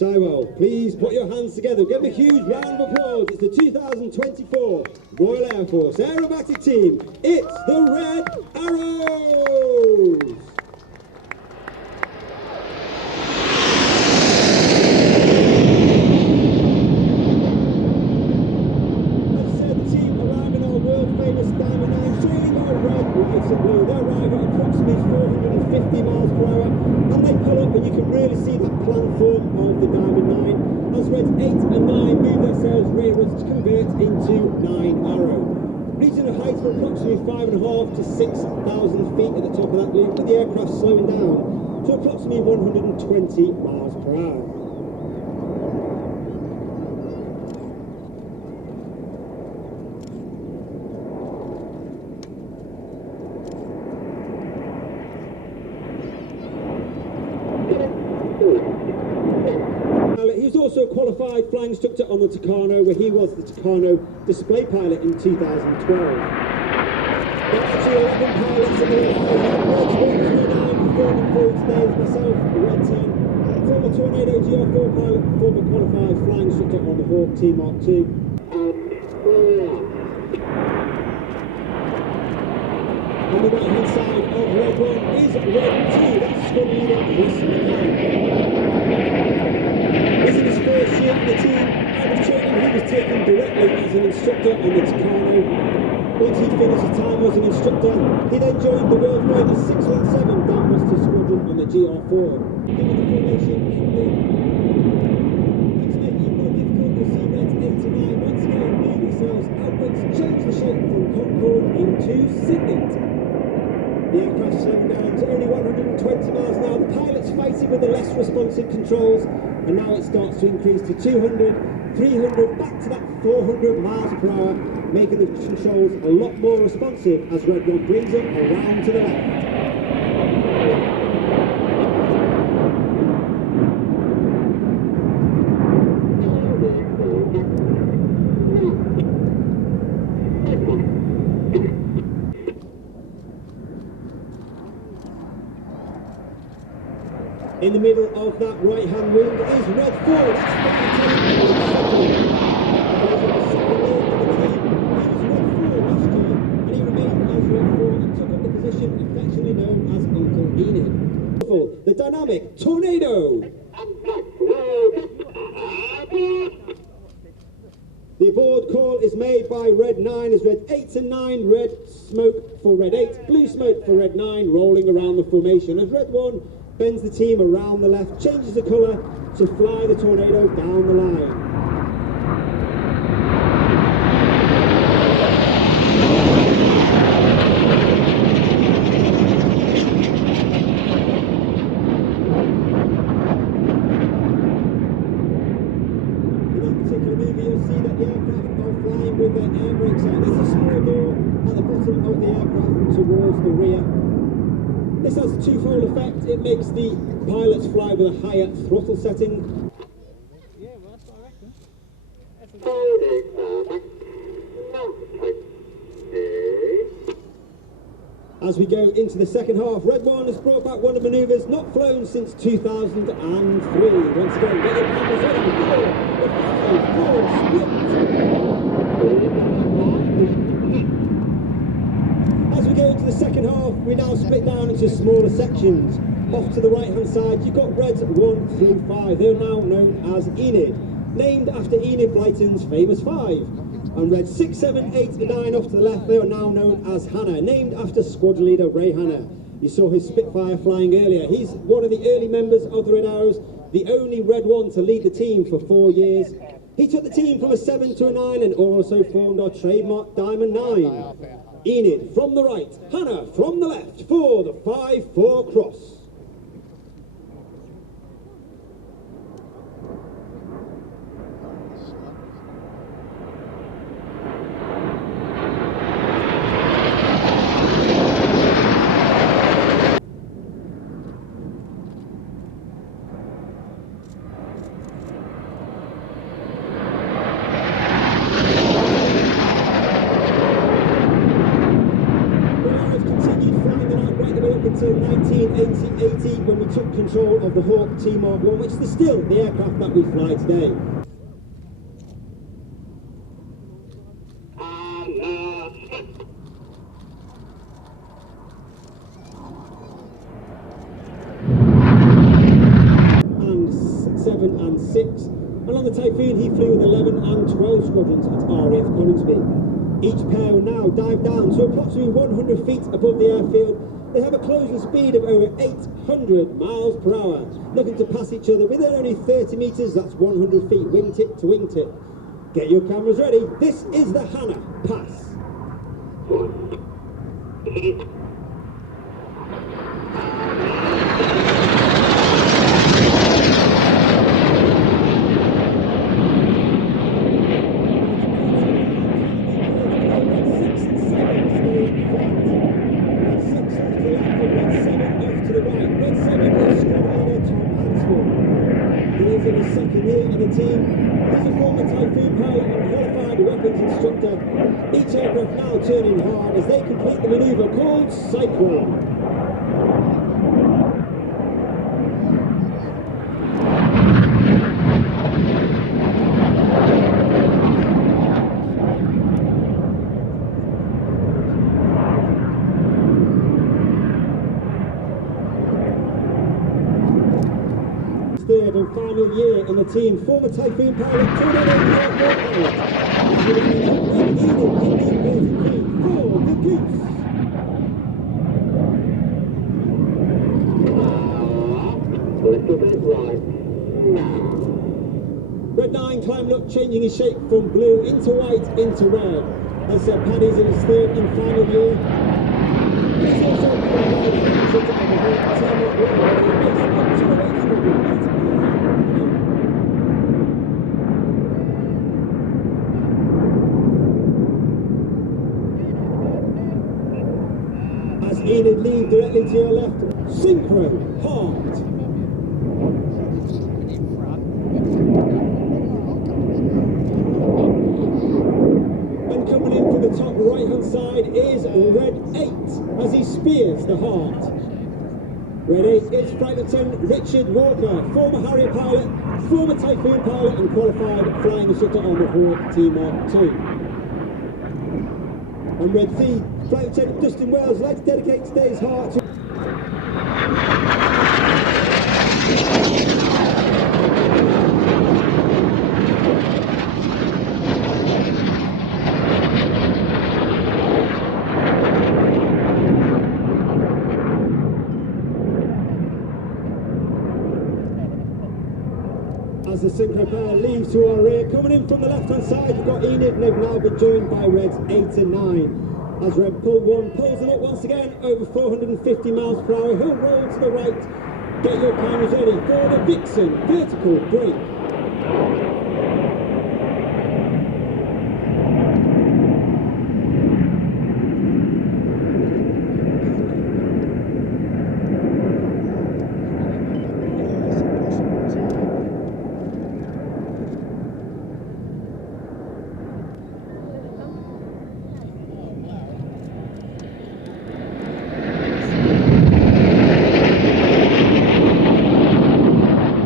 Sywell, please put your hands together. Give them a huge round of applause. It's the 2024 Royal Air Force Aerobatic Team. It's the Red Arrows! I've said the team arrive in our world-famous Diamond 9, sailing by red, white and blue. They arrive at approximately 450 miles per hour, and they pull up, and you can really see that plan form of the Diamond 9 as Reds 8 and 9 move their sails rearwards to convert into 9 Arrow. Reaching a height of approximately 5,500 to 6,000 feet at the top of that loop, with the aircraft slowing down to approximately 120 miles per hour. He's also a qualified flying instructor on the Tucano, where he was the Tucano display pilot in 2012. There are actually 11 pilots in the Reds 1 through 9 performing for today is myself, Red 10, former Tornado GR4 pilot, former qualified flying instructor on the Hawk T Mark II. On the right hand side of Red 1 is Red 2, that's squad leader Chris McCann. This is his first year in the team. Out of training, he was taken directly as an instructor on the Tucano. Once he finished his time as an instructor, he then joined the world famous 617 Downbuster Squadron on the GR4. Given the formation from the makes it even more difficult to see Reds 8 and 9 once again move themselves outwards, change the shape from Concorde into Signet. The aircraft slowing down to only 120 miles an hour. The pilot's fighting with the less responsive controls, and now it starts to increase to 200, 300, back to that 400 miles per hour, making the controls a lot more responsive as Red 1 brings it around to the left. In the middle of that right-hand wing is Red 4. That's and he remained as Red 4 and took up the position affectionately known as Uncle Enid. The dynamic Tornado. The aboard call is made by Red 9 as Red 8 and 9, red smoke for Red 8, blue smoke for Red 9, rolling around the formation as Red 1 bends the team around the left, changes the colour to fly the Tornado down the line. In that particular movie, you'll see that the aircraft are flying with their air brakes out. There's a small door at the bottom of the aircraft towards the rear. This has a twofold effect. It makes the pilots fly with a higher throttle setting. Yeah, well, that's what I reckon. As we go into the second half, Red 1 has brought back one of the manoeuvres not flown since 2003. Once again, get your cameras ready. 4, the 5, 4, split. As we go into the second half, we now split down into smaller sections. Off to the right hand side, you've got Reds 1 through 5. They're now known as Enid, named after Enid Blyton's famous 5. And Reds 6, 7, 8 and 9 off to the left, they are now known as Hannah, named after squad leader Ray Hannah. You saw his Spitfire flying earlier. He's one of the early members of the Red Arrows, the only Red 1 to lead the team for 4 years. He took the team from a 7 to a 9 and also formed our trademark Diamond 9. Enid from the right, Hannah from the left for the 5-4 cross. Until 1988, took control of the Hawk T-Mark 1, which is still the aircraft that we fly today. And 7 and 6. And on the Typhoon, he flew with 11 and 12 squadrons at RAF Coningsby. Each pair will now dive down to approximately 100 feet above the airfield. They have a closing speed of over 800 miles per hour, looking to pass each other within only 30 metres, that's 100 feet, wingtip to wingtip. Get your cameras ready, this is the Hannah Pass. In his second year in the team, he's a former Typhoon pilot and qualified weapons instructor. Each aircraft now turning hard as they complete the manoeuvre called Sywell. Third and final year in the team, former Typhoon pilot, tornado pilot, for the Goose. Little bit right. Red 9 climbing up, changing his shape from blue into white into red. As Paddy's in his third and final year. He's also qualified for the as Enid leave directly to your left, synchro, hard. And coming in from the top right hand side is Red 8 as he spears the heart. Red 8 is Flight Lieutenant Richard Walker, former Harrier pilot, former Typhoon pilot and qualified flying instructor on the Hawk T-Mark 2. And Red 3, Flight Lieutenant Dustin Wells, would like to dedicate today's heart to... As the synchro pair leaves to our rear, coming in from the left-hand side, we've got Enid, and they've now been joined by Reds 8 and 9. As Red Pull 1 pulls it up once again, over 450 miles per hour, he'll roll to the right. Get your cameras ready for the Vixen vertical break.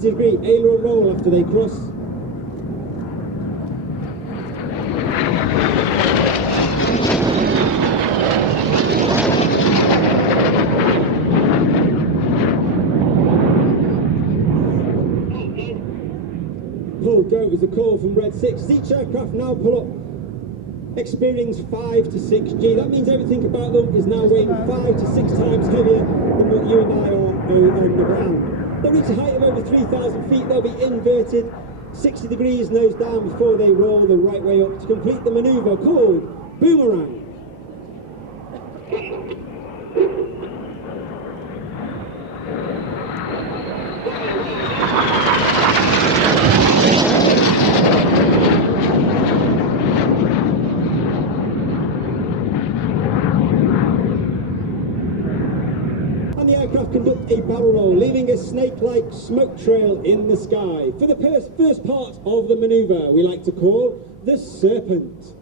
Degree aileron roll after they cross. Pull go is a call from Red 6. As each aircraft now pull up, experience 5 to 6G. That means everything about them is now weighing 5 to 6 times heavier than what you and I are on the ground. They'll reach a height of over 3,000 feet. They'll be inverted 60 degrees nose down before they roll the right way up to complete the manoeuvre called boomerang. The aircraft conduct a barrel roll, leaving a snake-like smoke trail in the sky. For the first part of the manoeuvre, we like to call the Serpent.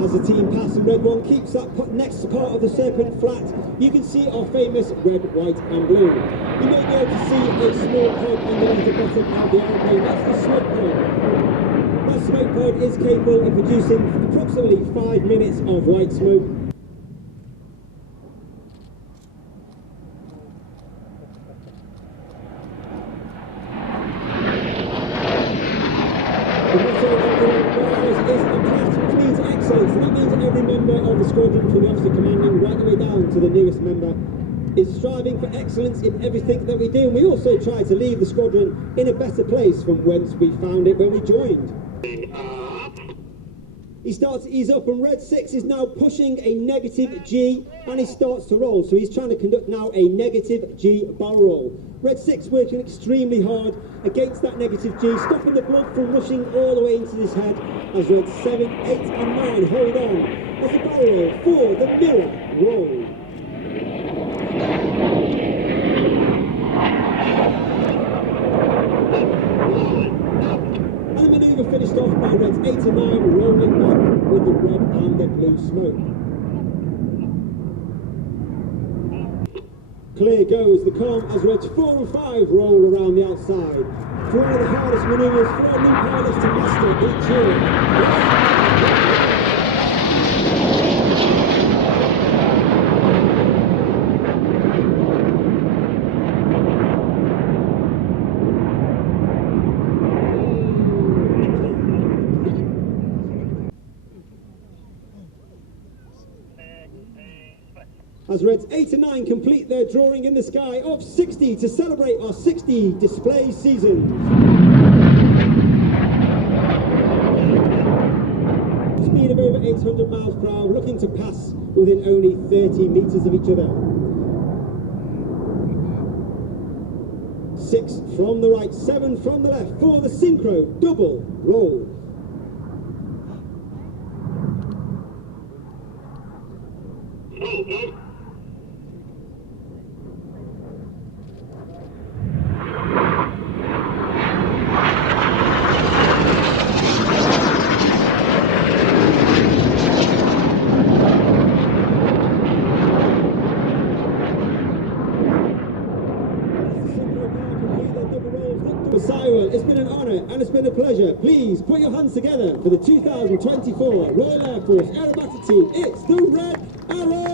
As the team pass and Red 1 keeps that next part of the Serpent flat, you can see our famous red, white and blue. You may be able to see a small pod underneath the bottom of the aeroplane. That's the smoke pod. That smoke pod is capable of producing approximately 5 minutes of white smoke. The motto of the Red is APLAT, which means excellence, and that means every member of the squadron, from the officer commanding right the way down to the newest member, is striving for excellence in everything that we do. And we also try to leave the squadron in a better place from whence we found it when we joined. He starts to ease up, and Red 6 is now pushing a negative G, and he starts to roll. So he's trying to conduct now a negative G barrel roll. Red 6 working extremely hard against that negative G, stopping the blood from rushing all the way into his head, as Red 7, 8 and 9 hold on as the barrel roll for the mirror roll. And the manoeuvre finished off by Reds 8 and 9 rolling back with the red and the blue smoke. Clear goes the column as Reds 4 and 5 roll around the outside. For one of the hardest manoeuvres for our new pilots to master each year. As Reds 8 and 9 complete their drawing in the sky of 60 to celebrate our 60 display season. Speed of over 800 miles per hour, looking to pass within only 30 meters of each other. 6 from the right, 7 from the left for the synchro double roll. Sywell, it's been an honour and it's been a pleasure. Please put your hands together for the 2024 Royal Air Force Aerobatic Team. It's the Red Arrows!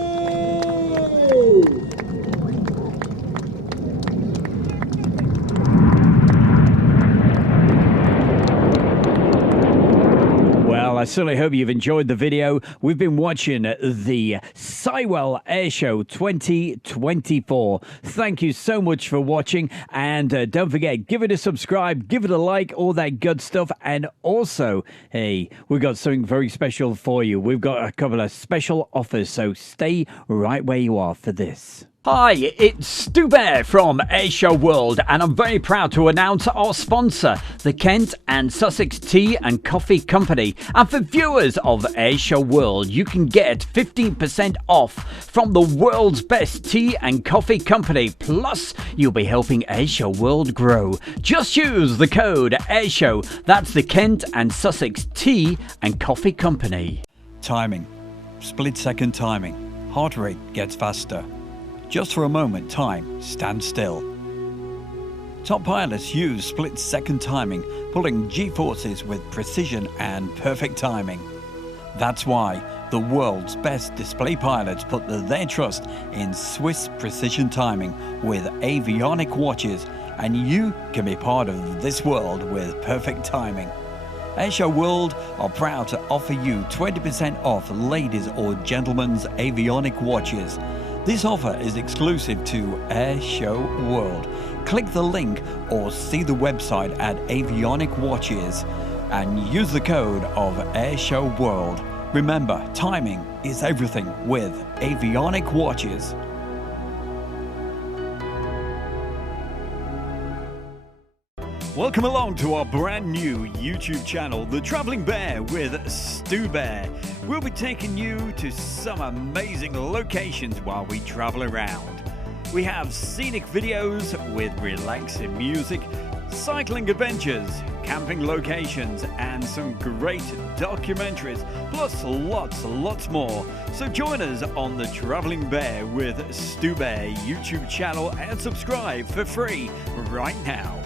Well, I certainly hope you've enjoyed the video. We've been watching the Sywell Air Show 2024. Thank you so much for watching, and don't forget, give it a subscribe, give it a like, all that good stuff. And also, hey, we've got something very special for you. We've got a couple of special offers, so stay right where you are for this. Hi, it's Stu Bear from Air Show World, and I'm very proud to announce our sponsor, the Kent and Sussex Tea and Coffee Company. And for viewers of Air Show World, you can get 15% off from the world's best tea and coffee company. Plus, you'll be helping Air Show World grow. Just use the code AIRSHOW. That's the Kent and Sussex Tea and Coffee Company. Timing. Split-second timing. Heart rate gets faster. Just for a moment, time stands still. Top pilots use split-second timing, pulling G-forces with precision and perfect timing. That's why the world's best display pilots put their trust in Swiss precision timing with avionic watches, and you can be part of this world with perfect timing. Airshow World are proud to offer you 20% off ladies' or gentlemen's avionic watches. This offer is exclusive to Airshow World. Click the link or see the website at Avionic Watches and use the code of Airshow World. Remember, timing is everything with Avionic Watches. Welcome along to our brand new YouTube channel, The Travelling Bear with Stu Bear. We'll be taking you to some amazing locations while we travel around. We have scenic videos with relaxing music, cycling adventures, camping locations, and some great documentaries, plus lots more. So join us on the Travelling Bear with Stu Bear YouTube channel and subscribe for free right now.